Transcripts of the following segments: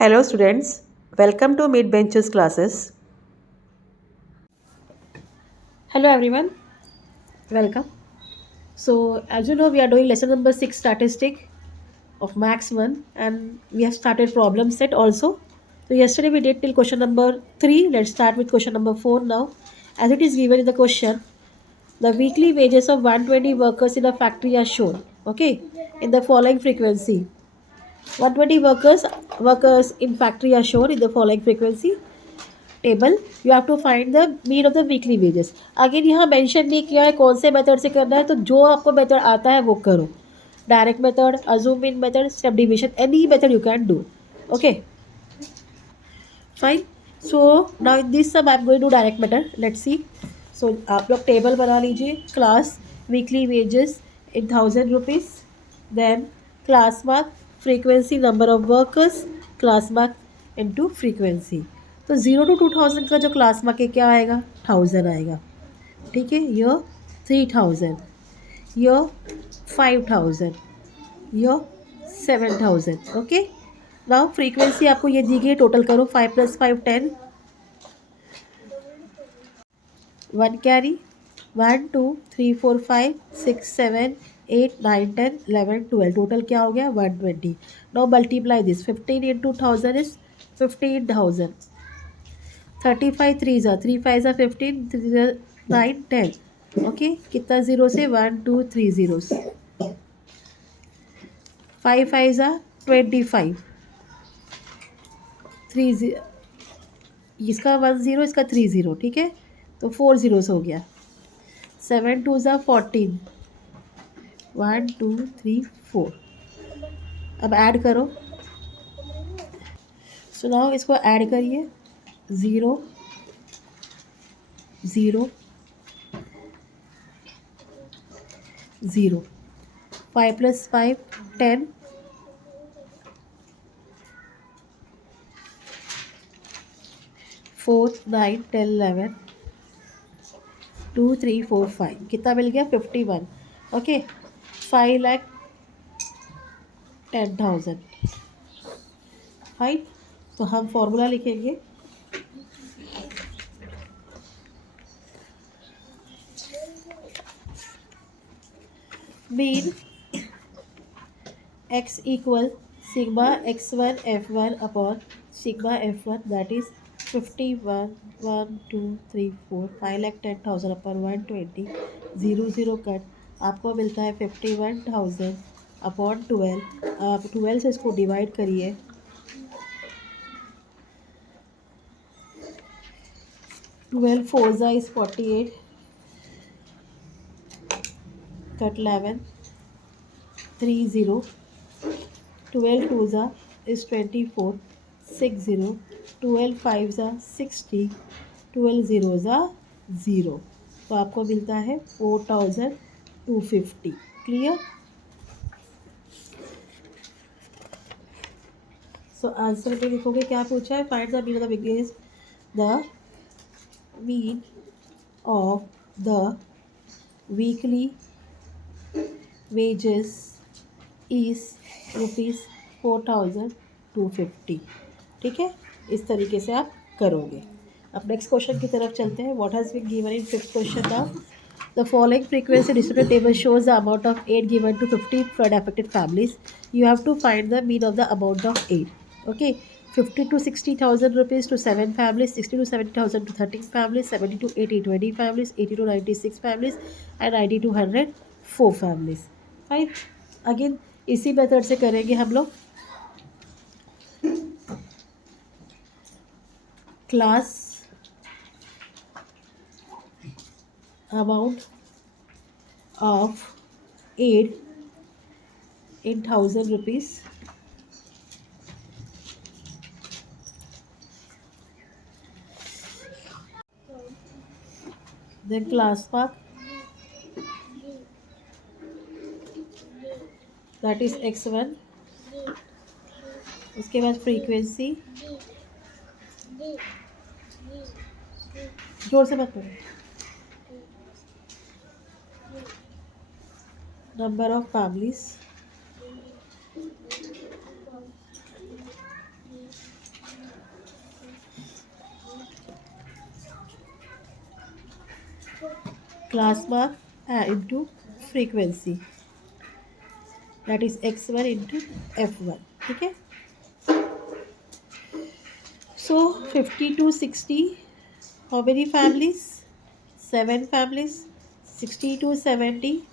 Hello students, welcome to Mid Benches classes. Hello everyone, welcome. So as you know, we are doing lesson number 6 statistic of Max 1 and we have started problem set also. So yesterday we did till question number 3. Let's start with question number 4 now. As it is given in the question, the weekly wages of 120 workers in a factory are shown. Okay, in the following frequency. 120 workers in factory are shown in the following frequency. Table you have to find the mean of the weekly wages. Again यहाँ mention नहीं किया है कौन से method से करना है, तो जो आपको मेथड आता है वो करो. Direct method, assumed mean method, step deviation, any method you can do. Okay fine. So now in this sum I am going to direct method. Let's see. So आप लोग टेबल बना लीजिए. Class weekly wages in 1000 rupees. Then class mark frequency number of workers class mark into frequency. तो 0 to 2000 का जो class mark है क्या आएगा, 1000 आएगा. ठीक है. यह 3000, यह 5000, यह 7000. ओके. नाउ फ्रीक्वेंसी आपको ये दी गई, टोटल करो. 5 + 5 10, 1 कैरी, 1 2 3 4 5 6 7 8 9 10 11 12. टोटल क्या हो गया, 120. Now multiply this. 15 into 1000 is 15,000. 35 3 ज़ा 3 5 ज़ा 15 3 ज़ा 9 10. ओके. कितना ज़ीरो से, 1 2 3 ज़ीरोस. 5 5 ज़ा 25. 3 इसका 1 ज़ीरो, इसका 3 ज़ीरो. ठीक है. तो 4 ज़ीरोस हो गया. 7 2 ज़ा 14. 1 2 3 4. अब ऐड करो. सो नाउ इसको ऐड करिए. 0 0 0. 5 + 5 10, 4 9 10 11 2 3 4 5. कितना मिल गया, 51. ओके. 5,10,000. फाइन. तो हम फॉर्मूला लिखेंगे. Mean x equal sigma x1 f1 upon sigma f1, that is 51 1 2 3 4 5,10,000 upon 120. 0 0 cut. आपको मिलता है 51,000 अपॉन 12. आप 12 से इसको डिवाइड करिए. 12 4 ज़ा इज़ 48. कट 11 3 0. 12 2 ज़ा इज़ 24 6 0. 12 5 ज़ा 60. 12 0 ज़ा 0. तो आपको मिलता है 4,250. क्लियर. सो आंसर में लिखोगे क्या पूछा है, find the mean of the biggest the mean of the weekly wages is ₹4,250. ठीक है. इस तरीके से आप करोगे. अब नेक्स्ट क्वेश्चन की तरफ चलते हैं. What has been given in fifth question now. The following frequency distributed table shows the amount of aid given to 50 flood affected families. You have to find the mean of the amount of aid. Okay. 50 to 60,000 rupees to 7 families, 60 to 70,000 to 13 families, 70 to 80 20 families, 80 to 96 families, and 90 to 100 4 families. Fine. Again इसी method से करेंगे हम लोग. Class amount of aid in 1000 rupees. Then class mark, that is x1. उसके बाद frequency. जोर से मत पढ़ो. Number of families. class mark into frequency, that is x1 into f1. ठीक है. So 50 to 60, how many families? 7 families. 60 to 70,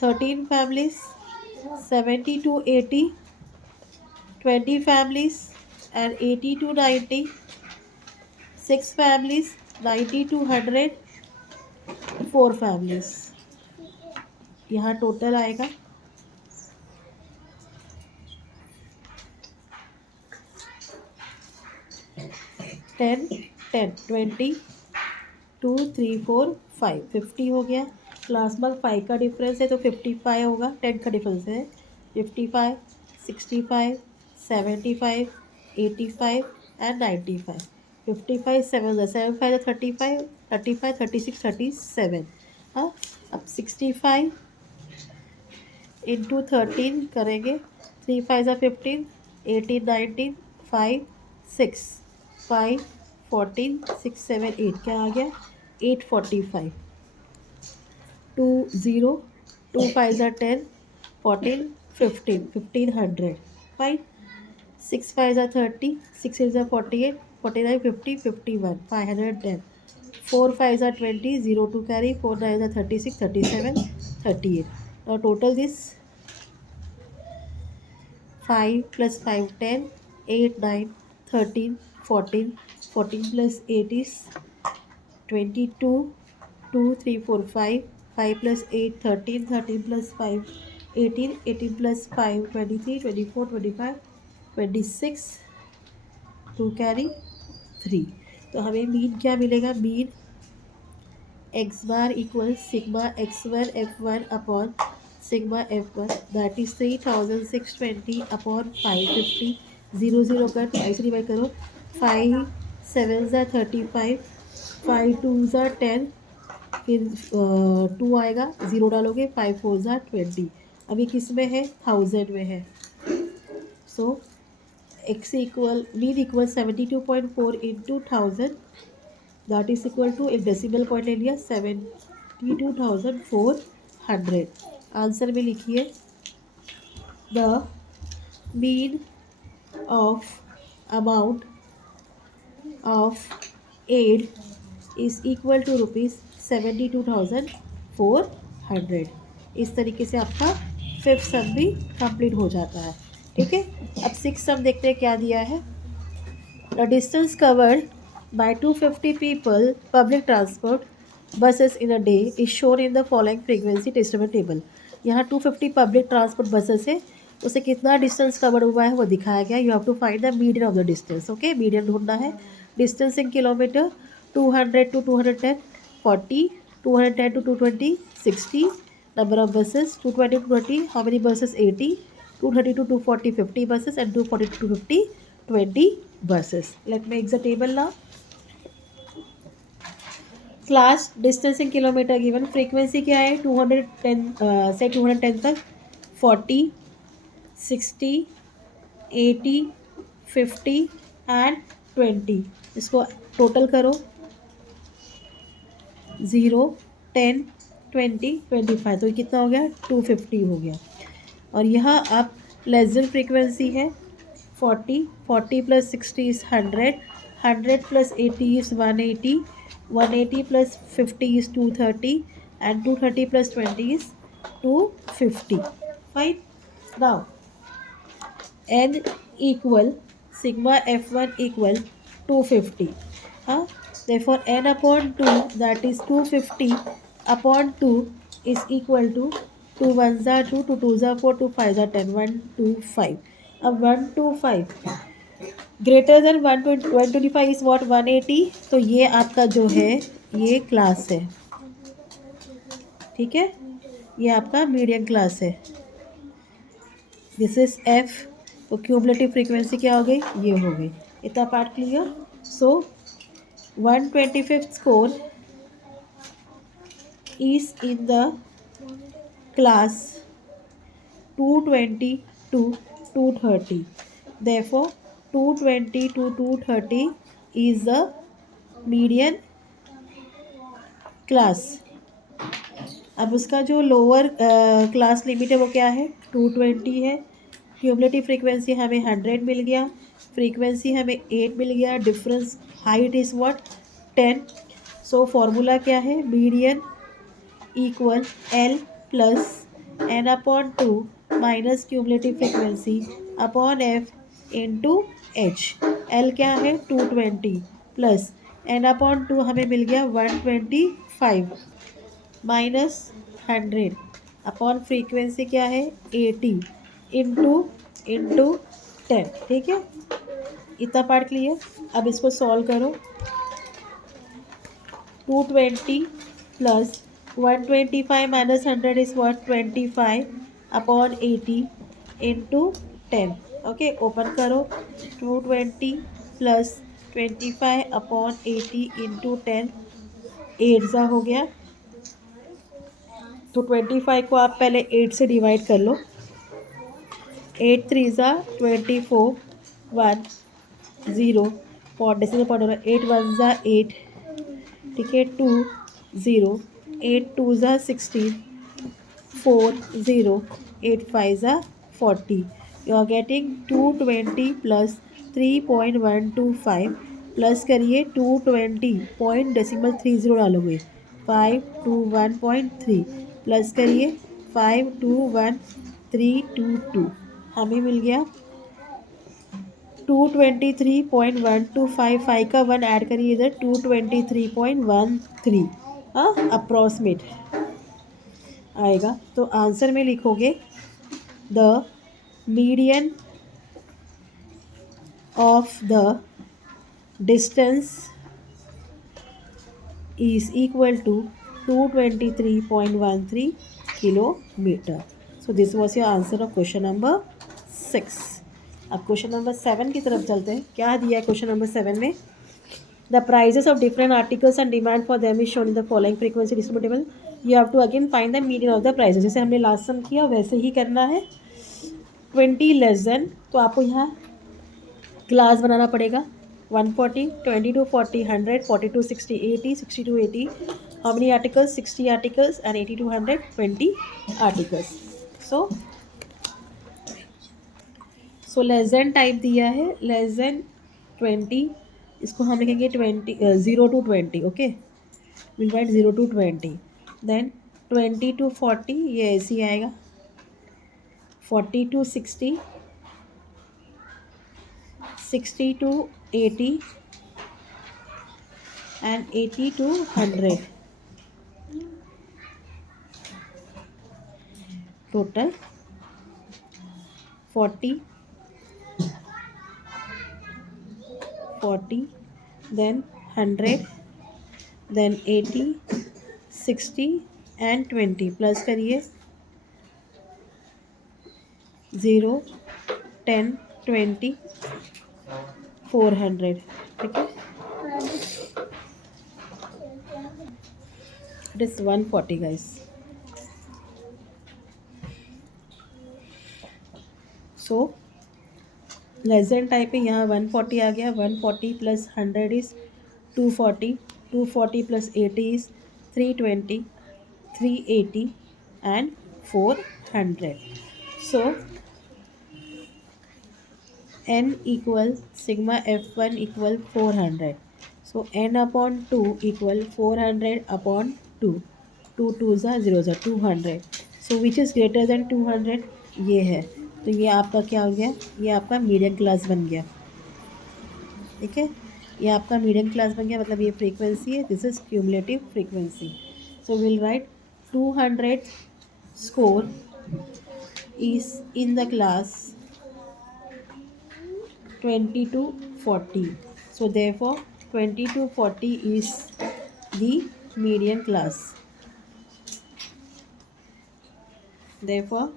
13 families. 70 to 80, 20 families. And 80 to 90, 6 families. 90 to 100, 4 families. यहाँ total आएगा 10, 10, 20, 2, 3, 4, 5, 50 हो गया. क्लास मार्क 5 का डिफरेंस है तो 55 होगा. 10 का डिफरेंस है 55, 65, 75, 85 एंड 95. 55 7 7 5 35, 35 36 37. हाँ, अब 65 इंटू 13 करेंगे. 3 5 15, 18 19, 5 6, 5 14, 6 7 8. क्या आ गया? 845. 2 0, 2 5 10, 14 15, 1500. Fine. 6 5 30, 6 8 48, 49 50, 51, 510. 4 5 20, 0 2 carry, 4 9 36, 37, 38. Now total this 5 plus 5 10, 8 9, 13, 14, 14 plus 8 is 22, 2 3 4 5, 5 plus 8 13, 13 plus 5 18, 18 plus 5 23, 24 25, 26, 2 carry 3. तो हमें मीन क्या मिलेगा? Mean x bar equal sigma x1 f1 upon sigma f1, that is 3620 upon 550. 0 0 कर 5 से डिवाइड करो. 5 7 35, 5 2 10, फिर 2 आएगा, 0 डालोगे. 5 4 20. अभी किस में है? 1000 में है. So x equal mean equal 72.4 into 1000, that is equal to एक डेसिमल पॉइंट ले लिया 72,400. आंसर में लिखिए the mean of amount of aid is equal to ₹72,400. इस तरीके से आपका 5th सम भी कंप्लीट हो जाता है. ठीक है. अब 6th सम देखते हैं क्या दिया है. The distance covered by 250 people public transport buses in a day is shown in the following frequency distribution table. यहाँ 250 पब्लिक ट्रांसपोर्ट बसेस है, उसे कितना डिस्टेंस कवर हुआ है वो दिखाया गया. You have to find the median of the distance. Okay, median ढूंढना है. Distance in kilometer 200 to 210, 40, 210 to 220, 60. Number of buses 220 to 220. How many buses? 80. 230 to 240, 50 buses, and 240 to 250, 20 buses. Let me make the table now. Class distance in kilometre given. Frequency क्या है? 210 से 210 तक. 40, 60, 80, 50 and 20. इसको total करो. 0 10 20 25. तो ये कितना हो गया? 250 हो गया. और यहाँ अब लेस देन फ्रीक्वेंसी है 40. 40 plus 60 is 100. 100 plus 80 is 180. 180 plus 50 is 230, and 230 plus 20 is 250. Fine. Now n equal sigma f1 equal 250. Therefore n upon 2, that is 250 upon 2 is equal to 2 1s are 2, 2 2s are 4, 2 5s are 10, 1 2 5. अब 125 greater than 125 is what? 180. तो ये आपका जो है ये class है. ठीक है, ये आपका मीडियम क्लास है. This is F. तो क्यूमुलेटिव फ्रीक्वेंसी क्या हो गई? ये हो गई. इतना part clear. So 125th score is in the class 220 to 230. Therefore 220 to 230 is the median class. अब उसका जो लोअर क्लास लिमिट है वो क्या है, 220 है। क्यूमुलेटिव फ्रीक्वेंसी हमें 100 मिल गया, फ्रीक्वेंसी हमें 8 मिल गया, difference height is what, 10। So formula क्या है, median equal L plus N upon 2 minus cumulative frequency upon F into H. L क्या है 220 प्लस एन अपॉन 2 हमें मिल गया 125 माइनस 100 अपॉन फ्रीक्वेंसी क्या है 80 इंटू इंटू 10। ठीक है, इतना पार्ट क्लियर। अब इसको सॉल्व करो। 220 plus 125 minus 100 is what 25 upon 80 into 10। Okay, open करो। 220 प्लस 25 अपॉन 80 इंटू 10, 8 ज़ा हो गया। तो 25 को आप पहले 8 से डिवाइड कर लो। 8 थ्री ज़ा 24, 1 0 पॉट डेसिमल पॉइंट हो रहा है। 8 वन ज़ा 8, ठीक है, 2 0, 8 टू ज़ा 16, 4 0, 8 फाइव ज़ा 40। You are getting 220 plus 3.125 plus करिए 220 पॉइंट डेसिमल 30 डालोगे 521.3 प्लस करिए 521322, हमें मिल गया 223.125। फाइव का 1 ऐड करिए इधर 223.13, हाँ अप्रॉक्सीमेट आएगा। तो आंसर में लिखोगे the median of the distance is equal to 223.13 kilometer. So this was your answer of question number 6. अब क्वेश्चन नंबर 7 की तरफ चलते हैं। क्या दिया है क्वेश्चन नंबर 7 में, the prices of different articles and demand for them is shown in the following frequency distributable. You have to again find the median of the prices. जैसे हमने लास्ट सम किया वैसे ही करना है। 20 लेस देन, तो आपको यहाँ क्लास बनाना पड़ेगा। 140, 20 to 40, 100, 40 to 60, 80, 60 to 80. How many articles? 60 articles, and 80 to 100, 20 articles. So less than type दिया है, less than 20, इसको हम लिखेंगे 20 0 to 20. Okay, will write 0 to 20. Then 20 to 40 ये ऐसे ही आएगा। 40 to 60, 60 to 80 and 80 to 100. Total 40, 40, then 100, then 80, 60 and 20 plus करिए 0, 10, 20, 400। ठीक है, it is 140 guys. So less than type है, यहाँ 140 आ गया। 140 plus 100 is 240, 240 plus 80 is 320, 380 and 400. So n equal sigma f1 equal 400. So n upon 2 equal 400 upon 2. 2 2 ज़ा 0 ज़ा 200. So which is greater than 200? ये है। तो ये आपका क्या हो गया, ये आपका मीडियम क्लास बन गया। ठीक है, ये आपका मीडियम क्लास बन गया, मतलब ये फ्रीक्वेंसी है। This is cumulative frequency. So will write 200 score is in the class 20 to 40. So therefore 20 to 40 is the median class. Therefore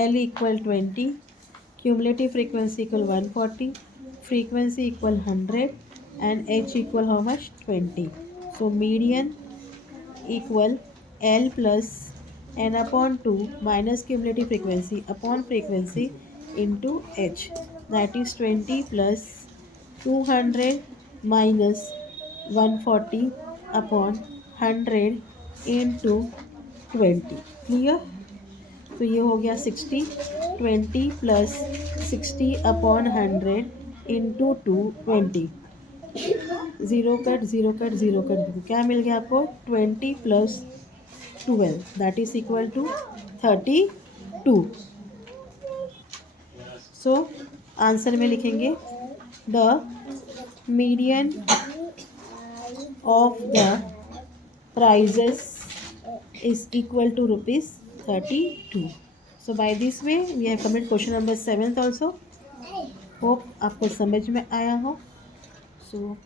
L equal 20, cumulative frequency equal 140, frequency equal 100 and H equal how much, 20. So median equal L plus n upon 2 minus cumulative frequency upon frequency into H, that is 20 plus 200 minus 140 upon 100 into 20। Clear? तो ये हो गया 60, 20 plus 60 upon 100 into 220। Zero cut zero cut zero cut, देखो क्या मिल गया आपको, 20 plus 12 that is equal to 32। So answer में लिखेंगे the median of the prices is equal to rupees 32. So by this way we have completed question number 7th also. Hope आपको समझ में आया हो. So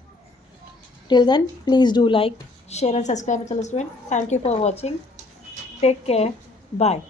till then please do like, share and subscribe my channel student. Thank you for watching. Take care. Bye.